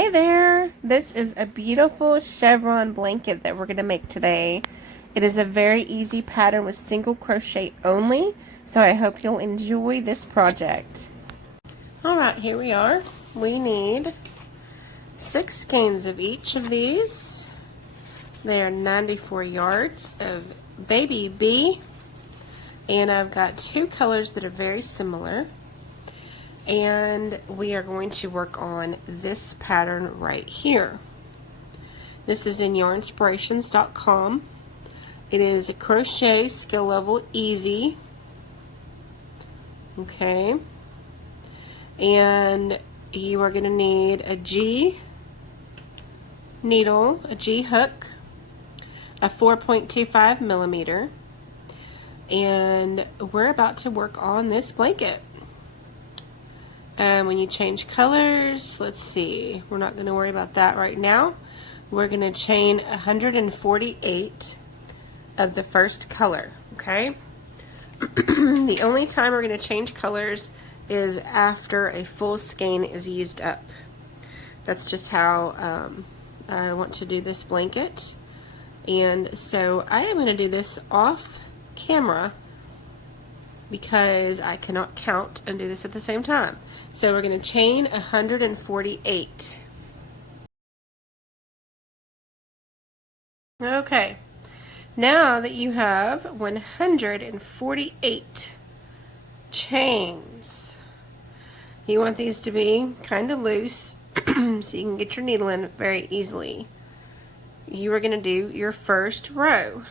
Hey there! This is a beautiful chevron blanket that we're going to make today. It is a very easy pattern with single crochet only, so I hope you'll enjoy this project. Alright, here we are. We need 6 skeins of each of these. They are 94 yards of Baby Bee, and I've got 2 colors that are very similar. And we are going to work on this pattern right here. This is in yarnspirations.com. It is a crochet skill level easy. Okay. And you are going to need a G needle, a G hook, a 4.25 millimeter, and we're about to work on this blanket. When you change colors, let's see, we're not going to worry about that right now. We're going to chain 148 of the first color, okay? The only time we're going to change colors is after a full skein is used up. That's just how I want to do this blanket. And so I am going to do this off camera because I cannot count and do this at the same time. So we're going to chain 148. Okay, now that you have 148 chains, you want these to be kind of loose so you can get your needle in very easily. You are going to do your first row.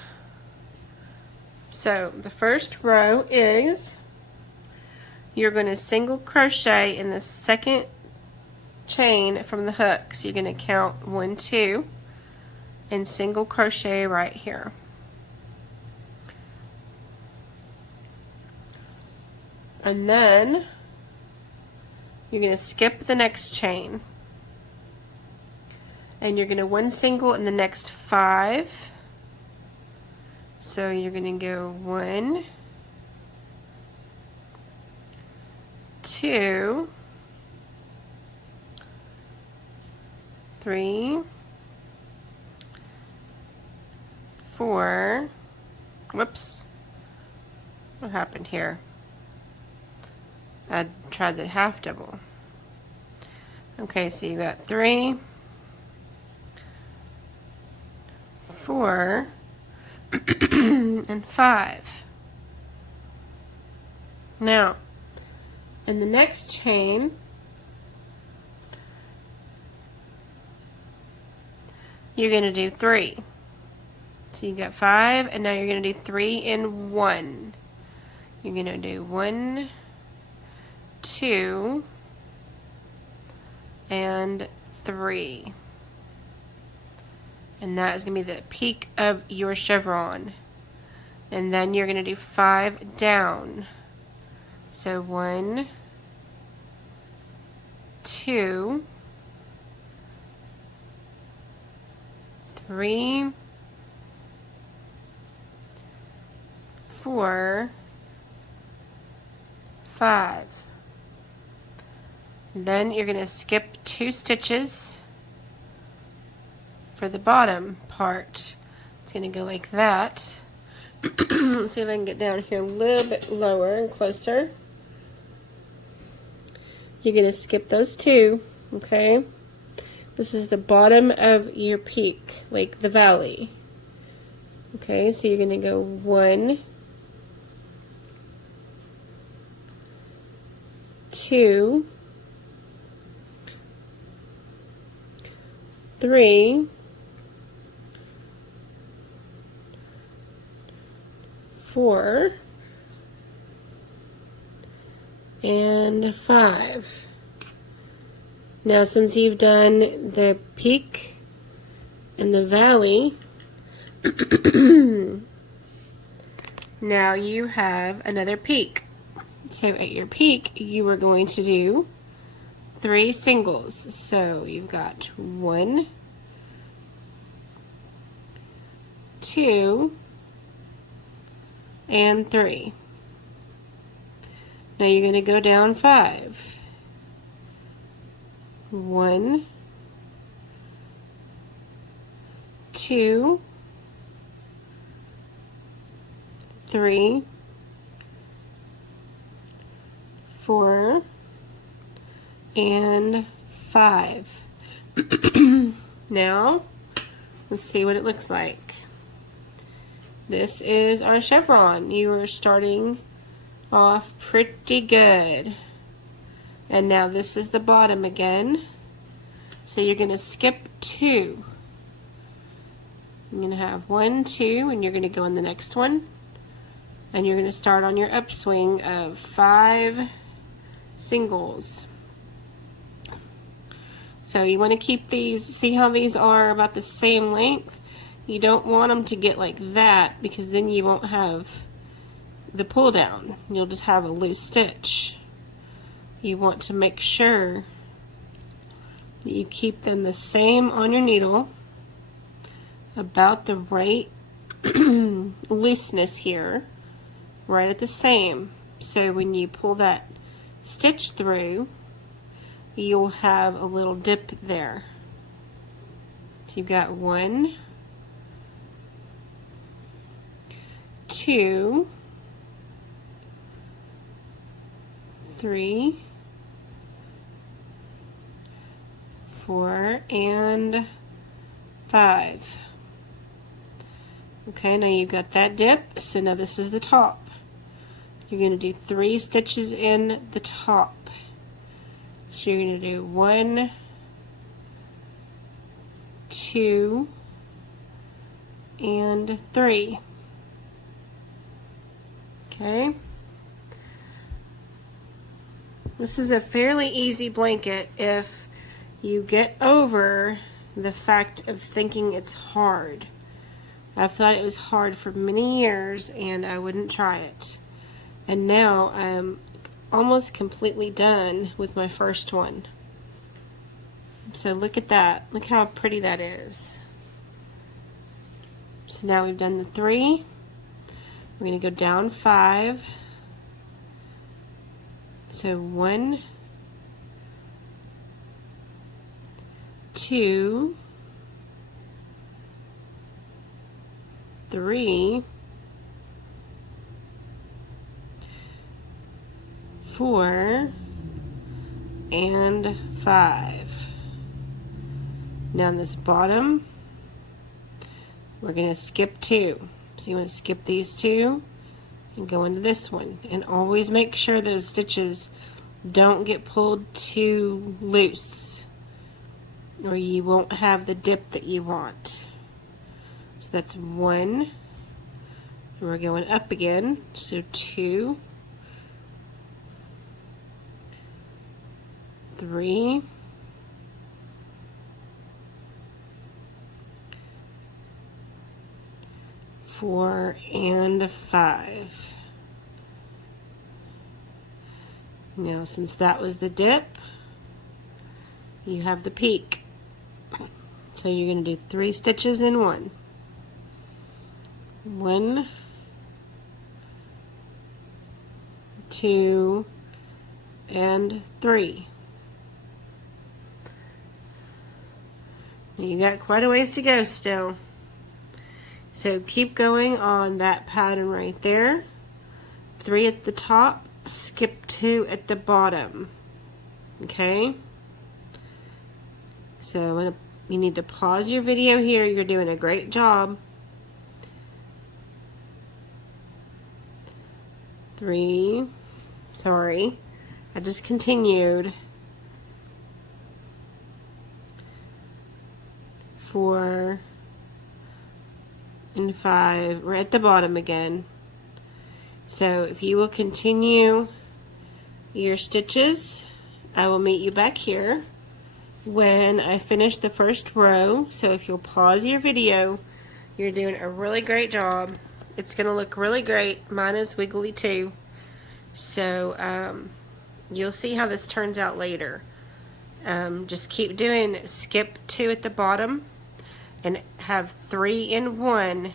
So the first row is, you're going to single crochet in the second chain from the hook. So you're going to count 1, 2 and single crochet right here. And then you're going to skip the next chain. And you're going to 1 single in the next 5. So you're going to go 1, 2, 3, 4, whoops, what happened here? I tried the half double. Okay, so you got 3, 4, and 5. Now, in the next chain, you're going to do 3. So you got 5, and now you're going to do 3 in 1. You're going to do 1, 2, and 3. And that is going to be the peak of your chevron. And then you're going to do 5 down. So 1, 2, 3, 4, 5. Then you're going to skip 2 stitches for the bottom part. It's going to go like that. Let's see if I can get down here a little bit lower and closer. You're going to skip those 2, okay? This is the bottom of your peak, like the valley. Okay, so you're going to go 1, 2, 3, 4, and 5. Now since you've done the peak and the valley, now you have another peak. So at your peak, you are going to do 3 singles. So you've got 1, 2, and 3. Now you're going to go down 5. 1, 2, 3, 4, and 5. Now, let's see what it looks like. This is our chevron. You are starting off pretty good. And now this is the bottom again. So you're going to skip 2. You're going to have 1, 2, and you're going to go on the next one. And you're going to start on your upswing of 5 singles. So you want to keep these, see how these are about the same length? You don't want them to get like that, because then you won't have the pull down. You'll just have a loose stitch. You want to make sure that you keep them the same on your needle, about the right looseness here, right at the same. So when you pull that stitch through, you'll have a little dip there. So you've got 1, 2, 3, 4, and 5. Okay, now you've got that dip, so now this is the top. You're going to do 3 stitches in the top. So you're going to do 1, 2, and 3. Okay. This is a fairly easy blanket if you get over the fact of thinking it's hard. I've thought it was hard for many years and I wouldn't try it. And now I'm almost completely done with my first one. So look at that. Look how pretty that is. So now we've done the 3. We're going to go down 5. So 1, 2, 3, 4, and 5. Now on this bottom, we're going to skip 2. So you want to skip these 2 and go into this one. And always make sure those stitches don't get pulled too loose, or you won't have the dip that you want. So that's 1. And we're going up again. So 2, 3, 4, and 5. Now, since that was the dip, you have the peak. So you're going to do 3 stitches in 1. 1, 2, and 3. You got quite a ways to go still. So keep going on that pattern right there. 3 at the top, skip 2 at the bottom. Okay? So you need to pause your video here. You're doing a great job. 3, sorry, I just continued. 4, and 5. We're at the bottom again. So if you will continue your stitches, I will meet you back here when I finish the first row. So if you'll pause your video, you're doing a really great job. It's going to look really great. Mine is wiggly too. So you'll see how this turns out later. Just keep doing skip 2 at the bottom and have 3 in 1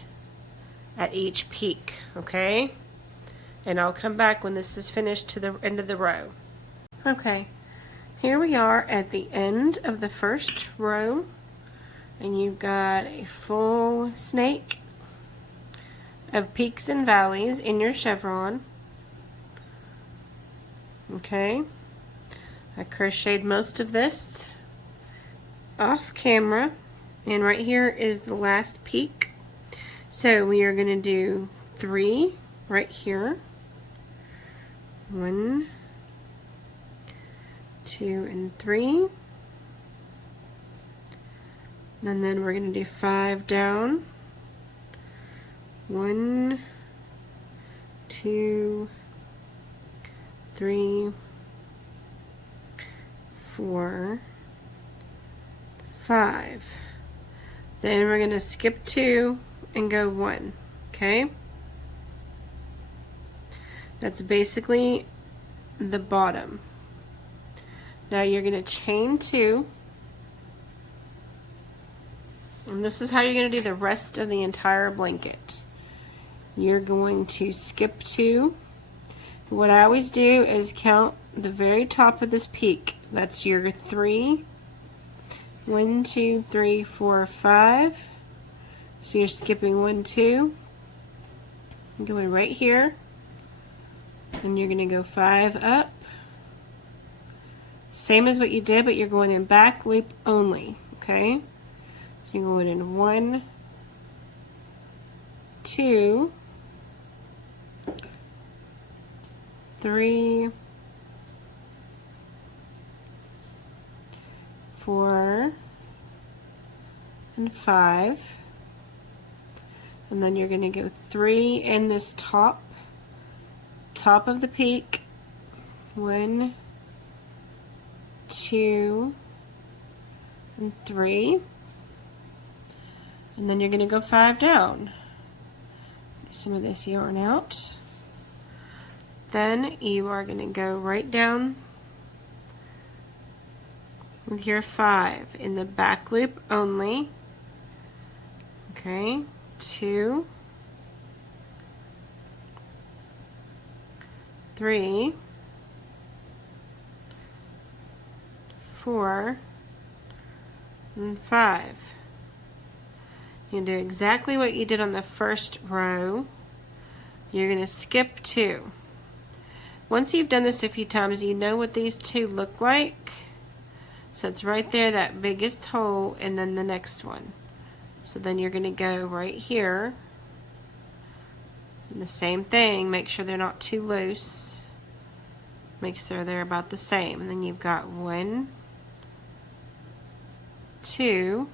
at each peak, okay? And I'll come back when this is finished to the end of the row. Okay, here we are at the end of the first row. And you've got a full snake of peaks and valleys in your chevron. Okay, I crocheted most of this off camera, and right here is the last peak. So we are going to do 3 right here. 1, 2, and 3. And then we're going to do 5 down. 1, 2, 3, 4, 5. Then we're going to skip 2 and go 1. Okay? That's basically the bottom. Now you're going to chain 2. And this is how you're going to do the rest of the entire blanket. You're going to skip 2. What I always do is count the very top of this peak. That's your 3. 1, 2, 3, 4, 5. So you're skipping 1, 2. You're going right here. And you're going to go 5 up. Same as what you did, but you're going in back loop only. Okay? So you're going in 1, 2, 3, 4, and 5. And then you're going to go 3 in this top of the peak. 1, 2, and 3. And then you're going to go 5 down. Get some of this yarn out. Then you are going to go right down with your 5 in the back loop only. Okay, 2, 3, 4, and 5. You do exactly what you did on the first row. You're going to skip 2. Once you've done this a few times, you know what these 2 look like. So it's right there, that biggest hole, and then the next one. So then you're going to go right here. And the same thing, make sure they're not too loose. Make sure they're about the same. And then you've got 1, 2,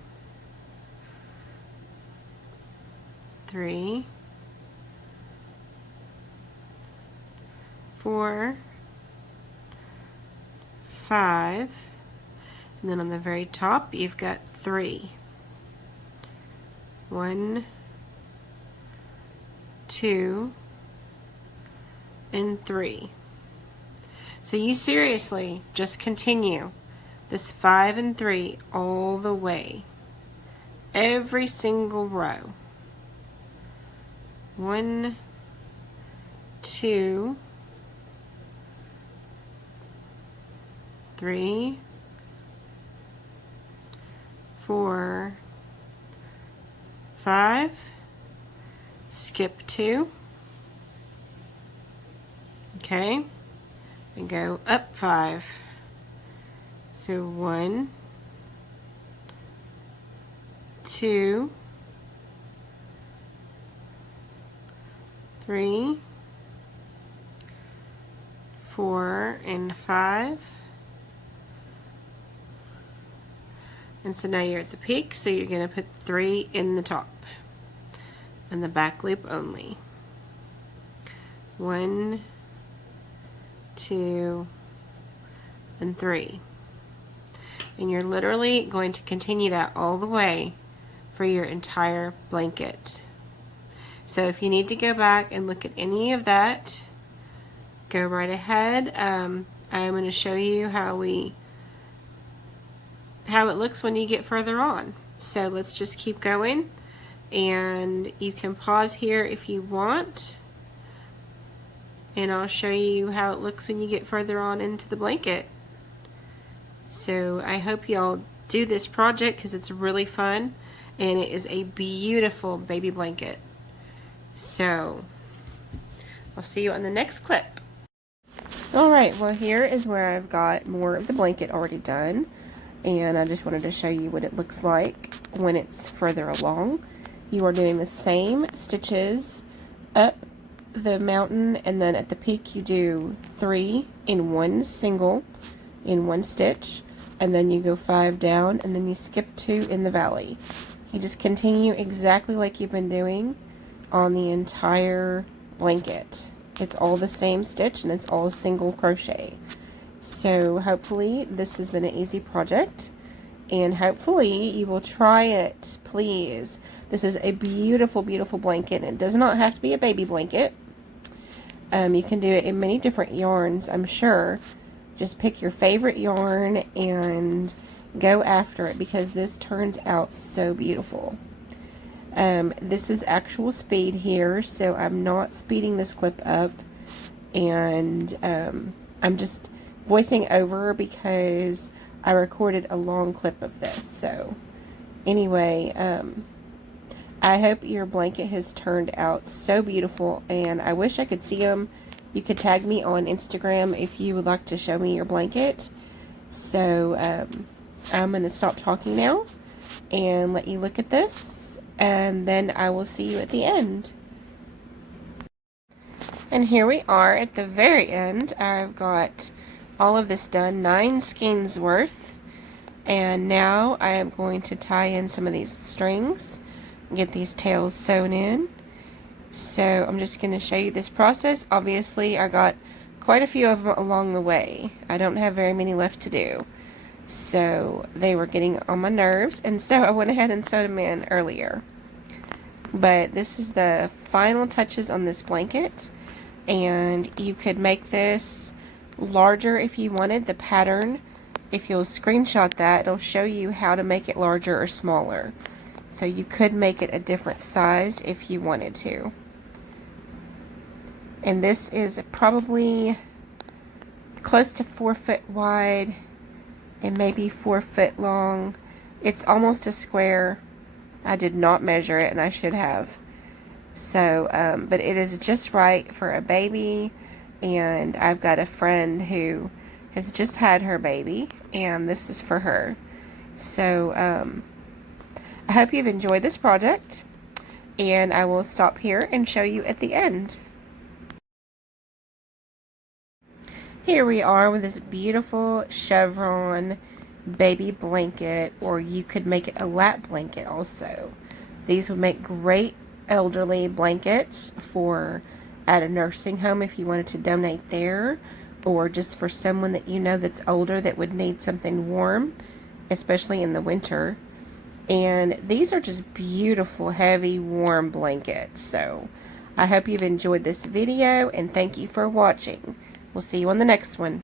3, 4, 5, and then on the very top you've got 3. 1, 2, and 3. So you seriously just continue this 5 and 3 all the way, every single row. 1, 2, 3, 4, 5, skip 2, okay, and go up 5. So 1, 2, 3, 4, and 5. And so now you're at the peak, so you're going to put 3 in the top and the back loop only. 1, 2, and 3. And you're literally going to continue that all the way for your entire blanket. So if you need to go back and look at any of that, go right ahead. I'm going to show you how it looks when you get further on. So let's just keep going, and you can pause here if you want, and I'll show you how it looks when you get further on into the blanket. So I hope y'all do this project because it's really fun, and it is a beautiful baby blanket. So I'll see you on the next clip. Alright, well here is where I've got more of the blanket already done, and I just wanted to show you what it looks like when it's further along. You are doing the same stitches up the mountain, and then at the peak you do 3 in one single in one stitch, and then you go 5 down, and then you skip 2 in the valley. You just continue exactly like you've been doing on the entire blanket. It's all the same stitch and it's all single crochet. So hopefully this has been an easy project, and hopefully you will try it, please. This is a beautiful, beautiful blanket, and it does not have to be a baby blanket. You can do it in many different yarns, I'm sure. Just pick your favorite yarn and go after it, because this turns out so beautiful. This is actual speed here, so I'm not speeding this clip up, and I'm just voicing over because I recorded a long clip of this. So anyway, I hope your blanket has turned out so beautiful, and I wish I could see them. You could tag me on Instagram if you would like to show me your blanket. So I'm going to stop talking now and let you look at this, and then I will see you at the end. And here we are at the very end. I've got all of this done, 9 skeins worth, and now I am going to tie in some of these strings and get these tails sewn in. So I'm just going to show you this process. Obviously I got quite a few of them along the way. I don't have very many left to do, so they were getting on my nerves, and so I went ahead and sewed them in earlier. But this is the final touches on this blanket, and you could make this larger if you wanted. The pattern, if you'll screenshot that, it'll show you how to make it larger or smaller. So you could make it a different size if you wanted to. And this is probably close to 4 foot wide and maybe 4 foot long. It's almost a square. I did not measure it, and I should have. So, but it is just right for a baby, and I've got a friend who has just had her baby, and this is for her. So, I hope you've enjoyed this project, and I will stop here and show you at the end. Here we are with this beautiful chevron baby blanket, or you could make it a lap blanket also. These would make great elderly blankets for at a nursing home if you wanted to donate there, or just for someone that you know that's older that would need something warm, especially in the winter. And these are just beautiful, heavy, warm blankets. So I hope you've enjoyed this video, and thank you for watching. We'll see you on the next one.